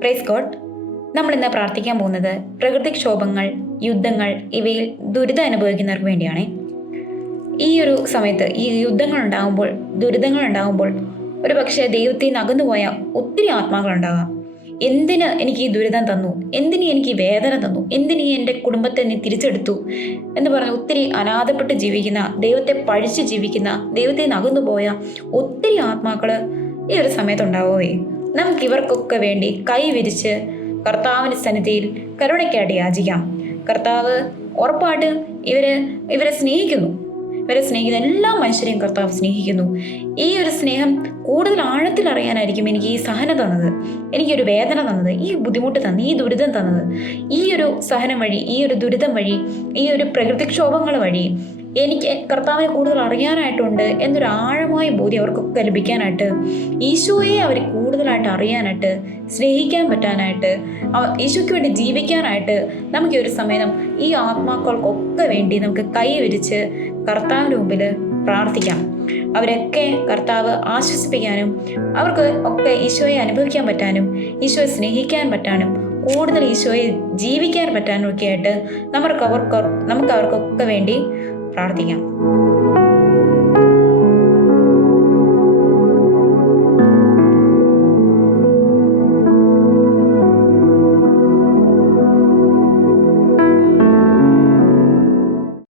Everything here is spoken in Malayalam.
Praise God. നമ്മൾ ഇന്ന് പ്രാർത്ഥിക്കാൻ പോകുന്നത് പ്രകൃതിക്ഷോഭങ്ങൾ, യുദ്ധങ്ങൾ, ഇവയിൽ ദുരിതം അനുഭവിക്കുന്നവർക്ക് വേണ്ടിയാണ്. ഈ ഒരു സമയത്ത് ഈ യുദ്ധങ്ങൾ ഉണ്ടാകുമ്പോൾ ഒരു പക്ഷേ ദൈവത്തിൽ നിന്ന് അകന്നുപോയ ഒത്തിരി ആത്മാക്കളുണ്ടാകാം. എന്തിന് എനിക്ക് ഈ ദുരിതം തന്നു, എന്തിന് എനിക്ക് ഈ വേദന തന്നു, എന്തിന് എൻ്റെ കുടുംബത്തെ നീ തിരിച്ചെടുത്തു എന്ന് പറഞ്ഞ് ഒത്തിരി അനാഥപ്പെട്ട് ജീവിക്കുന്ന, ദൈവത്തെ പഴിച്ച് ജീവിക്കുന്ന, ദൈവത്തിൽ നിന്ന് അകന്നുപോയ ഒത്തിരി ആത്മാക്കൾ ഈ ഒരു സമയത്തുണ്ടാവുകയെ നമുക്ക് ഇവർക്കൊക്കെ വേണ്ടി കൈ വിരിച്ച് കർത്താവിൻ്റെ സന്നിധിയിൽ കരുണയ്ക്കായിട്ട് യാചിക്കാം. കർത്താവ് ഉറപ്പായിട്ട് ഇവരെ സ്നേഹിക്കുന്നു. എല്ലാ മനുഷ്യരെയും കർത്താവ് സ്നേഹിക്കുന്നു. ഈ ഒരു സ്നേഹം കൂടുതൽ ആഴത്തിൽ അറിയാനായിരിക്കും എനിക്ക് ഈ സഹന തന്നത്, എനിക്കൊരു വേദന തന്നത്, ഈ ബുദ്ധിമുട്ട് തന്നത്, ഈ ദുരിതം തന്നത്. ഈ ഒരു സഹനം വഴി, ഈ ഒരു ദുരിതം വഴി, ഈ ഒരു പ്രകൃതിക്ഷോഭങ്ങൾ വഴി എനിക്ക് കർത്താവിനെ കൂടുതൽ അറിയാനായിട്ടുണ്ട് എന്നൊരു ആഴമായ ബോധ്യം അവർക്കൊക്കെ ലഭിക്കാനായിട്ട്, ഈശോയെ അവർ കൂടുതലായിട്ട് അറിയാനായിട്ട്, സ്നേഹിക്കാൻ പറ്റാനായിട്ട്, ഈശോയ്ക്ക് വേണ്ടി ജീവിക്കാനായിട്ട് നമുക്ക് ഈ ഒരു സമയം ഈ ആത്മാക്കൾക്കൊക്കെ വേണ്ടി നമുക്ക് കൈ വിരിച്ച് കർത്താവിൻ്റെ മുമ്പിൽ പ്രാർത്ഥിക്കാം. അവരൊക്കെ കർത്താവ് ആശ്വസിപ്പിക്കാനും അവർക്ക് ഒക്കെ ഈശോയെ അനുഭവിക്കാൻ പറ്റാനും, ഈശോയെ സ്നേഹിക്കാൻ പറ്റാനും, കൂടുതൽ ഈശോയെ ജീവിക്കാൻ പറ്റാനും ഒക്കെ ആയിട്ട് നമുക്ക് അവർക്കൊക്കെ വേണ്ടി പ്രാർത്ഥിക്കാം.